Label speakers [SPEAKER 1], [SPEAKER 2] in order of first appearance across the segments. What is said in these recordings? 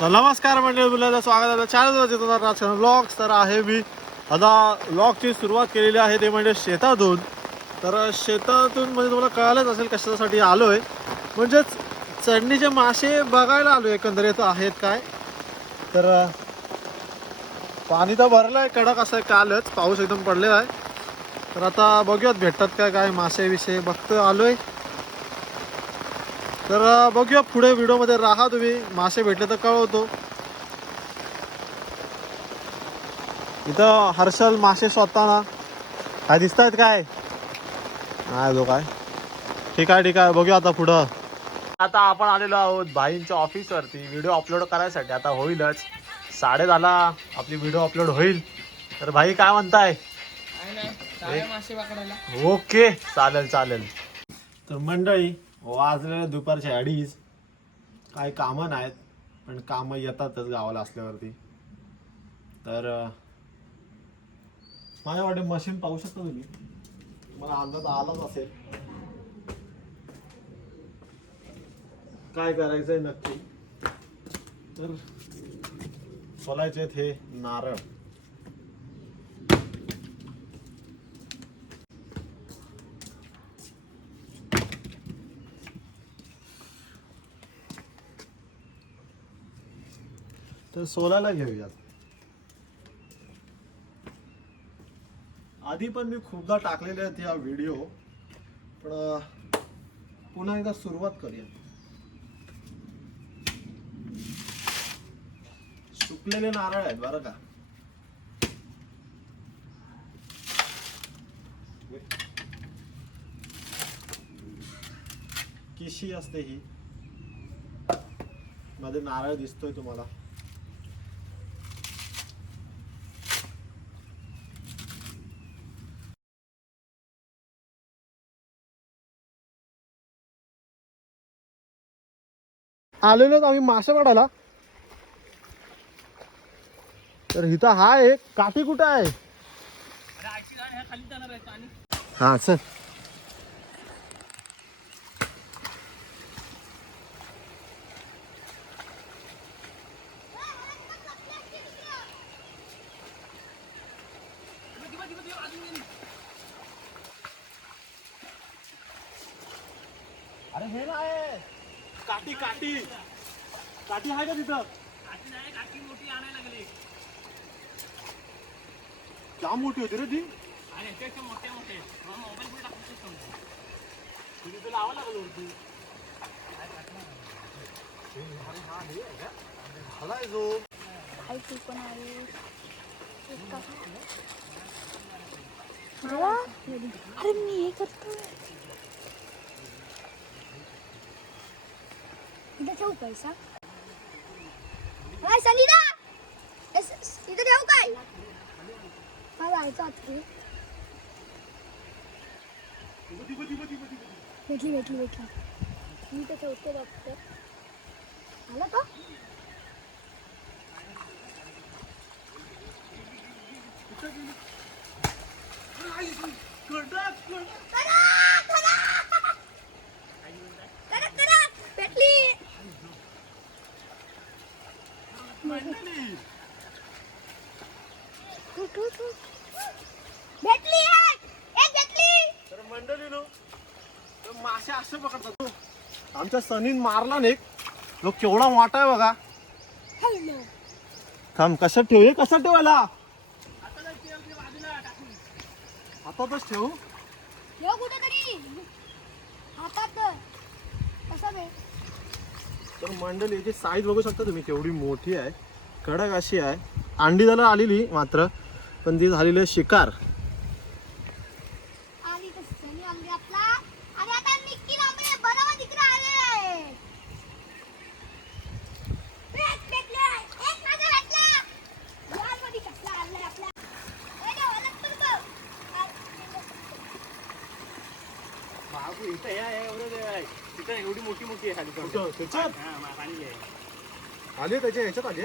[SPEAKER 1] नमस्कार मंडळी मुलांचं स्वागत आहे. वाजे तुम्हाला राजकारण ब्लॉग्स तर आहे मी आता ब्लॉगची सुरुवात केलेली आहे ते म्हणजे शेतातून. तर शेतातून म्हणजे तुम्हाला कळालंच असेल कशासाठी आलो आहे म्हणजेच चढणीचे मासे बघायला आलो एकंदरीत आहेत काय. तर पाणी तर भरलं आहे कडक असं आहे कालच पाऊस एकदम पडलेला आहे. तर आता बघूयात भेटतात काय काय मासे विषय बघतो आहे तर बघूया पुढे व्हिडिओमध्ये राहा तुम्ही. मासे भेटले तर कळवतो. इथं हर्षल मासे शोधताना. काय दिसत आहेत काय? नाही जो काय. ठीक आहे ठीक आहे. बघूया आता पुढं. आता आपण आलेलो आहोत भाईंच्या ऑफिसवरती. व्हिडिओ अपलोड करायसाठी. आता होईलच. साडे दहाला आपली व्हिडिओ अपलोड होईल. तर भाई काय म्हणताय? ओके. चालेल चालेल. तर मंडळी वाजलेले दुपारच्या अडीच काही कामं नाहीत पण कामं येतातच गावाला असल्यावरती. तर माझ्या वाटे मशीन पाहू शकता तुम्ही. मला अंदाज आलाच असेल. काय करायचंय नक्की? तर सोलायचे हे नारळ. तर सोलायला घेऊयात. आधी पण मी खूपदा टाकलेले आहेत या व्हिडिओ पण पुन्हा एकदा सुरुवात करूया सुकलेले नारळ आहेत बरं का. किशी असते ही? मध्ये नारळ दिसतोय तुम्हाला. आलेलो आम्ही मासे पडायला तर इथं हा एक काठी कुठं आहे? हा सर अरे हे नाही. काठी काठी. काठी आहे का तिथं?
[SPEAKER 2] काठी नाही काठी मोठी आणायला लागले.
[SPEAKER 1] जाम मोठी होती रे ती?
[SPEAKER 2] आणि याच्यापेक्षा मोठे मोठे. मोबाईल
[SPEAKER 1] तुला लावा लागलो होती झालाय जो.
[SPEAKER 3] आई तू पण आहे मला? अरे मी हे करतोय. ठेवू पैसा काय सनीदा इथं ठेवू काय हा जायचं आत भेटली भेटली भेटली. मी तर ठेवते बघते आला का करा भेटली तू तू तू भेटली एक एक भेटली
[SPEAKER 1] तर मंडळी नो तर मासे असे पकडतात हो. आमच्या सनीन मारला नाही तो केवढा आहे बघा. थांब कशात ठेवू? हे कशात ठेवायला? हातातच ठेवू?
[SPEAKER 3] येऊ कुठेतरी. हातात धर. कसं बे?
[SPEAKER 1] तर मंडळी याची साईज बघू शकता तुम्ही केवढी मोठी आहे. कडक अशी आहे. अंडी झाला आलेली मात्र पण ती झालेली आहे शिकार
[SPEAKER 3] आली तर सनी आली आपला आणि आता निक्की लांबे बरोबर तिकडे आलेला आहे एक भेटला एक माझा भेटला दोन मध्ये कसला आणलाय आपला ए देवा, नंतर बघ.
[SPEAKER 2] बाबू इथं या एवढं आहे तिथं एवढी मोठी मोठी आहे खाली
[SPEAKER 1] कुठं? त्याच्यात?
[SPEAKER 2] हा, मा- पाणी आहे
[SPEAKER 1] आली त्याच्या ह्याच्यात आली?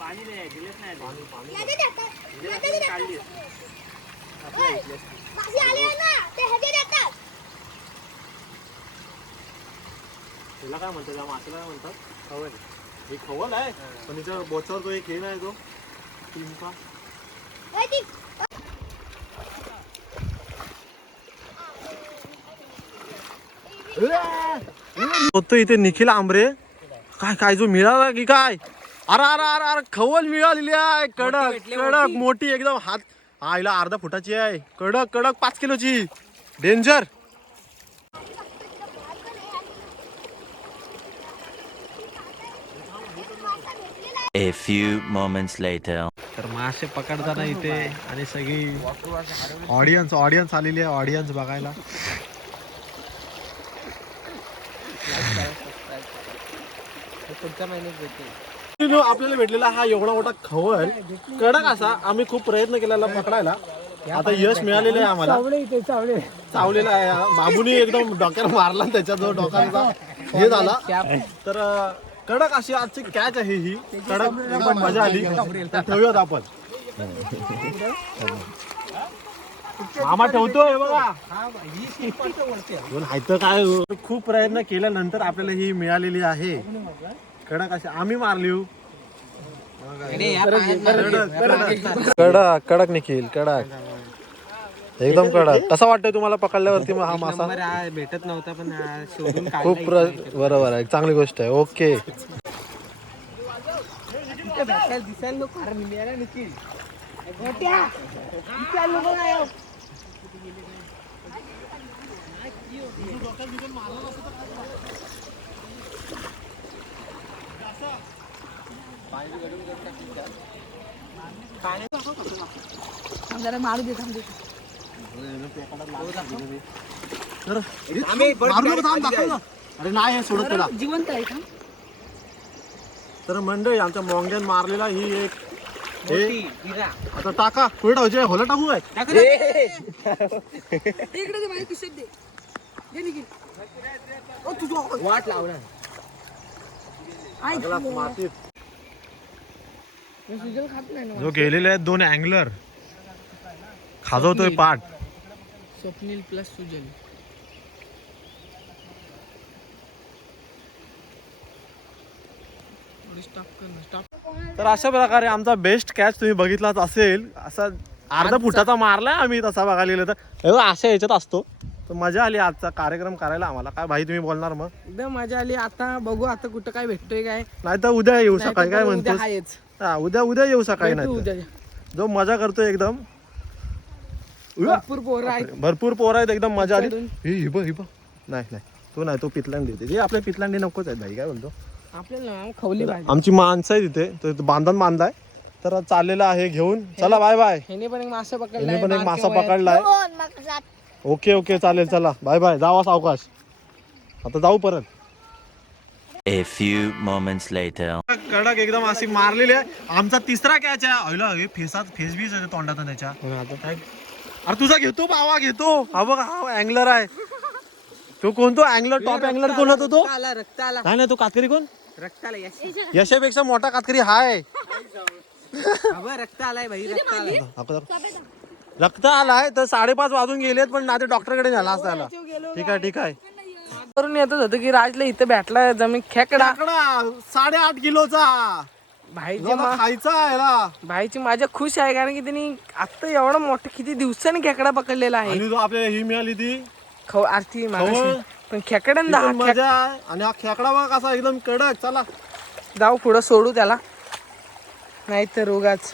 [SPEAKER 2] पाणी नाही दिलेच नाही आले.
[SPEAKER 1] पाणी पाणी
[SPEAKER 3] यादी देतात.
[SPEAKER 2] दिले
[SPEAKER 3] यादी
[SPEAKER 2] असते,
[SPEAKER 3] देतात.
[SPEAKER 2] काढली
[SPEAKER 3] ओय, माझी आली आहे ना ते ह्याचे देतात
[SPEAKER 1] तिला काय म्हणतात त्या माशाला काय म्हणतात हे खवल आहे पण तिच्या बोचावर तो एक हे नाही तो
[SPEAKER 3] ती
[SPEAKER 1] होतो इथे निखिल आंबरे. काय काय जो मिळाला की काय? अरे अरे अरे अरे खवल मिळालेली आहे. कडक कडक मोठी. एकदम हात. आईला अर्धा फुटाची आहे. कडक कडक पाच किलोची. Danger.
[SPEAKER 4] A few moments later.
[SPEAKER 1] तर मासे पकडताना इथे आणि सगळी ऑडियन्स ऑडियन्स आलेली आहे ऑडियन्स बघायला.
[SPEAKER 2] पुढच्या महिन्यात भेटेल
[SPEAKER 1] मित्रांनो, आपल्याला भेटलेला हा एवढा मोठा खवल. कडक असा आम्ही खूप प्रयत्न केलेला पकडायला. आता यश मिळालेलं आहे आम्हाला.
[SPEAKER 2] चावले इथे चावले.
[SPEAKER 1] चावलेला आहे. हा. बाबूनी एकदम डोक्याला मारला त्याच्या जो डोक्याचा हे झाला. तर अं, कडक अशी आजची कॅच आहे ही. कडक एकदम मजा आली. तर ठेवूयात आपण. मामा ठेवतोय बघा. हायतं काय खूप प्रयत्न केल्यानंतर आपल्याला ही मिळालेली आहे. कडक अशी आम्ही मारली हो. कडक कडक निखिल कडक. एकदम कडक. कसा वाटतोय तुम्हाला पकडल्यावरती मग हा मासा?
[SPEAKER 2] भेटत नव्हता पण शोधून
[SPEAKER 1] खूप प्र- बरोबर आहे चांगली गोष्ट आहे. ओके
[SPEAKER 2] दिसायला नको कारण मिळाला निखिल
[SPEAKER 3] जरा मारू दे थांब.
[SPEAKER 1] अरे नाही हे सोडत त्याला
[SPEAKER 3] जिवंत आहे का
[SPEAKER 1] तर मंडळी आमच्या मोंग्यान मारलेला ही एक हे आता टाका पुढे टाकू होला टाकू आहे.
[SPEAKER 3] इकडे दे निघील
[SPEAKER 2] वाट लावणार
[SPEAKER 1] लागला मातीत
[SPEAKER 3] सुजल खात नाही ना
[SPEAKER 1] जो गेलेले आहेत दोन अँगलर. खाजवतोय पाठ.
[SPEAKER 3] स्वप्नील प्लस सुजल
[SPEAKER 1] तर अशा प्रकारे आमचा बेस्ट कॅच तुम्ही बघितलाच असेल. असा अर्धा फुटाचा मारलाय आम्ही तसा बघायला गेलं तर. हे अशा याच्यात असतो. तर मजा आली आजचा कार्यक्रम करायला आम्हाला. काय भाई तुम्ही बोलणार मग?
[SPEAKER 2] एकदम मजा आली. आता बघू आता कुठं काय भेटतोय काय.
[SPEAKER 1] नाही तर उद्या येऊ सकाळी.
[SPEAKER 2] तर
[SPEAKER 1] काय म्हणतो
[SPEAKER 2] आहेच.
[SPEAKER 1] हा उद्या उद्या येऊ सकाळी
[SPEAKER 2] भेटू
[SPEAKER 1] नाही
[SPEAKER 2] उद्या.
[SPEAKER 1] तर. जो मजा करतोय एकदम.
[SPEAKER 2] भरपूर पोरं आहेत.
[SPEAKER 1] भरपूर पोर आहेत एकदम मजा आली.
[SPEAKER 2] चढून.
[SPEAKER 1] ही हिब हिब नाही नाही. तो नाही तो पितलांडी देते. जे आपल्या पितलांडी नकोच आहेत भाई काय बोलतो?
[SPEAKER 2] आपल्याला खवली पाहिजे
[SPEAKER 1] आमची माणसं आहे तिथे तो इथं बांधण बांधलाय. तर चाललेला आहे घेऊन. चला बाय बाय.
[SPEAKER 2] ह्याने पण एक मासा
[SPEAKER 1] यांनी
[SPEAKER 2] पकडलाय
[SPEAKER 1] पण एक मासा. पकडलाय.
[SPEAKER 3] दोन
[SPEAKER 1] ओके ओके चालेल चला. Bye bye. जावा सावकाश. आता जाऊ परत.
[SPEAKER 4] A few moments later.
[SPEAKER 1] कडक एकदम अशी मारलेली आहे. आमचा तिसरा कॅच आहे. अहिला हे फेसात फेस बीस आहे तोंडात त्याच्या. काय? अरे तुझा घेतो बावा घेतो. हा बघ हा अँगलर आहे. तो कोणतो अँगलर टॉप अँगलर कोण होता तो?
[SPEAKER 2] आला रक्त आला
[SPEAKER 1] काय नाही तो कातकरी कोण?
[SPEAKER 2] रक्त आला यश.
[SPEAKER 1] यशापेक्षा मोठा कातकरी हाय.
[SPEAKER 2] रक्त आलाय भाई रक्त आलाय.
[SPEAKER 1] रक्त आलाय तर साडेपाच वाजून गेलेत पण ना ते डॉक्टरकडे झाला असता त्याला ठीक आहे ठीक आहे.
[SPEAKER 2] करून येतच होतं की राजला इथं भेटला जमीन खेकडा.
[SPEAKER 1] साडेआठ किलोचा.
[SPEAKER 2] भाईची मा-
[SPEAKER 1] खायचा
[SPEAKER 2] भाईची माझ्या खुश आहे कारण की त्यांनी आता एवढं मोठं किती दिवसांनी खेकडा पकडलेला आहे.
[SPEAKER 1] आणि जो आपल्याला ही मिळाली ती.
[SPEAKER 2] खव आरती मागाशी.
[SPEAKER 1] खवळ.
[SPEAKER 2] पण खेकड्यांदा
[SPEAKER 1] ती
[SPEAKER 2] हा
[SPEAKER 1] पण
[SPEAKER 2] खेक-
[SPEAKER 1] मजा आहे. आणि हा खेकडा बघा कसा एकदम कडक. चला.
[SPEAKER 2] जाऊ पुढं सोडू त्याला. नाही तर उगाच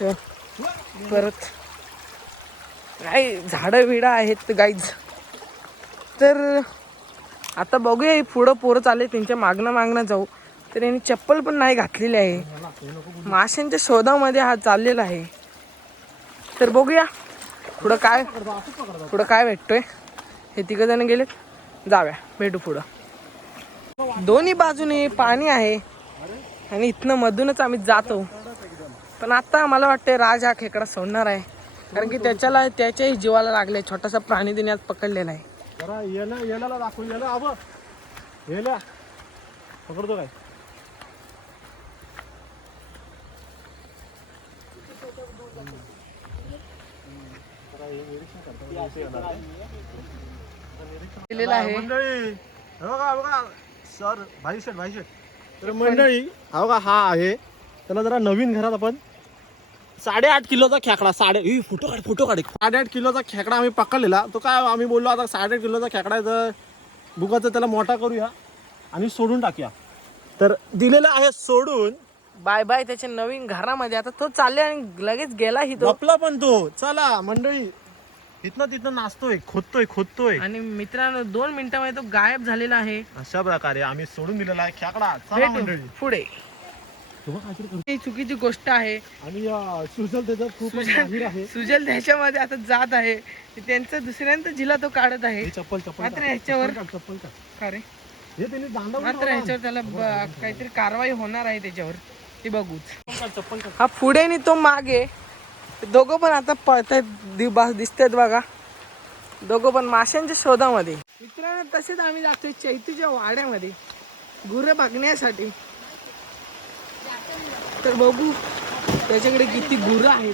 [SPEAKER 2] परत काय झाडं बिडं आहेत गाईज तर आता बघूया पुढं पोरं चालले त्यांच्या मागणं मागणं जाऊ. तर यांनी चप्पल पण नाही घातलेली आहे. माशांच्या शोधामध्ये हा चाललेला आहे. तर बघूया पुढं काय पुढं काय भेटतोय. हे तिघ जण गेलेत. जाऊया भेटू पुढं. दोन्ही बाजूने पाणी आहे आणि इथनं मधूनच आम्ही जातो. पण आता मला वाटतं राज हा खेकडा सोडणार आहे. कारण की त्याच्याला त्याच्याही जीवाला लागले छोटासा प्राणी आज पकडलेला आहे
[SPEAKER 1] जरा येला येला दाखवू येला आब. पकडतो काय?
[SPEAKER 2] केलेला आहे.
[SPEAKER 1] मंडळी हे बघा सर भाई शेट भाई शेट तर मंडळी हा बघा हा आहे. त्याला जरा नवीन घरात आपण साडेआठ किलोचा खेकडा साडे ई, फोटो काढ फोटो काढ साडेआठ किलोचा खेकडा आम्ही पकडलेला. तो काय आम्ही बोललो आता साडेआठ किलोचा खेकडा आहे तर बुकाचा त्याला मोठा करूया आणि सोडून टाकूया. तर दिलेला आहे सोडून.
[SPEAKER 2] बाय बाय त्याच्या नवीन घरामध्ये. आता तो चालले आणि लगेच गेला ही तो.
[SPEAKER 1] पण तो. चला मंडळी. इथनं तिथनं नाचतोय खोदतोय खोदतोय.
[SPEAKER 2] आणि मित्रांनो दोन मिनिटामध्ये तो गायब झालेला आहे.
[SPEAKER 1] अशा प्रकारे आम्ही सोडून दिलेला आहे खेकडा. चला मंडळी.
[SPEAKER 2] भेटू पुढे. ही चुकीची गोष्ट आहे.
[SPEAKER 1] आणि सुजल त्याच्यात खूप माहिर आहे.
[SPEAKER 2] सुजल त्याच्यामध्ये आता जात आहे. त्यांचा दुसऱ्यांदा जिला तो काढत आहे.
[SPEAKER 1] चप्पल चप्पल
[SPEAKER 2] मात्र ह्याच्यावर-
[SPEAKER 1] चप्पल.
[SPEAKER 2] का रे मात्र ह्याच्यावर त्याला काहीतरी कारवाई होणार आहे त्याच्यावर. ते बघूच. हा पुढे आणि तो मागे. दोघं पण आता पळतायत दिसतात बघा. दोघं पण माशांच्या शोधामध्ये. मित्रांनो तसेच आम्ही जातोय चैतूच्या वाड्यामध्ये. गुरं बघण्यासाठी. तर बघू. त्याच्याकडे किती गुरं आहेत.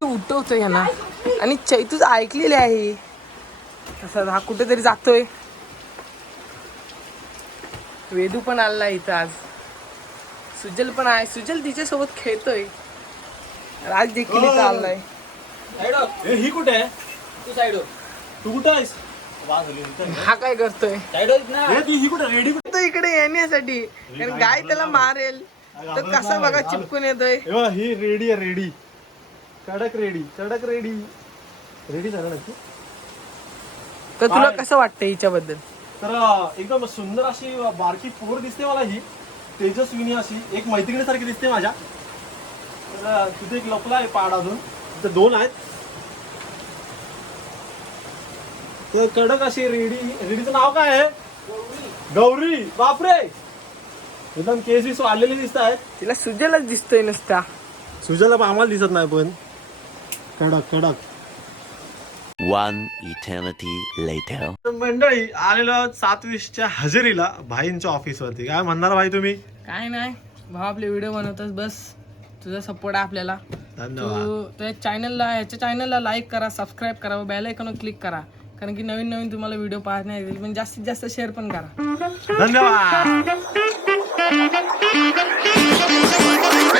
[SPEAKER 2] तो उठवतो यांना. आणि चैतूच ऐकलेले आहे. तसा हा कुठेतरी जातोय. वेदू पण आला इथं आज. सुजल पण आहे. सुजल तिच्यासोबत खेळतोय. राज देखील इथं आलाय.
[SPEAKER 1] ए, ही कुठे आहे? तू कुठे आहेस? वा, झाली, इथं. आहे.
[SPEAKER 2] हा काय करतोय?
[SPEAKER 1] ही कुठे रेडी कुठे?
[SPEAKER 2] तो इकडे येण्यासाठी. कारण गाय त्याला मारेल. तो कसा बघा चिपकून येतोय.
[SPEAKER 1] ही रेडी आहे रेडी. कडक रेडी कडक रेडी. रेडी झालं नक्की?
[SPEAKER 2] तर तुला? कसं वाटतं हिच्याबद्दल?
[SPEAKER 1] तर एकदम सुंदर अशी बारकी पोर दिसते मला ही. तेजस्विनी अशी एक मैत्रिणीसारखी दिसते माझ्या. तर तिथे एक लपला आहे पाड अजून तिथे दोन आहेत. तर कडक अशी रेडी रेडीचं नाव काय आहे? गौरी! बापरे! एकदम केस बीस वाढलेले दिसत आहेत.
[SPEAKER 2] तिला सुजलच दिसतोय नुसता.
[SPEAKER 1] सुजाला पण आम्हाला दिसत नाही पण. कडक कडक.
[SPEAKER 4] One eternity later.
[SPEAKER 1] तर मंडळी आलेलो सातवीसच्या हजेरीला भाईंच्या ऑफिसवरती. काय म्हणणार भाई तुम्ही?
[SPEAKER 2] काय नाही भाऊ आपले व्हिडिओ बनवतोस बस. तुझा सपोर्ट आहे आपल्याला.
[SPEAKER 1] धन्यवाद.
[SPEAKER 2] तू त्या चॅनलला ह्याच्या चॅनलला लाईक करा सबस्क्राईब करा बेल आयकॉनवर क्लिक करा. कारण की नवीन नवीन तुम्हाला व्हिडिओ पाहण्यात येतील पण जास्तीत जास्त शेअर पण करा.
[SPEAKER 1] धन्यवाद. Thank you.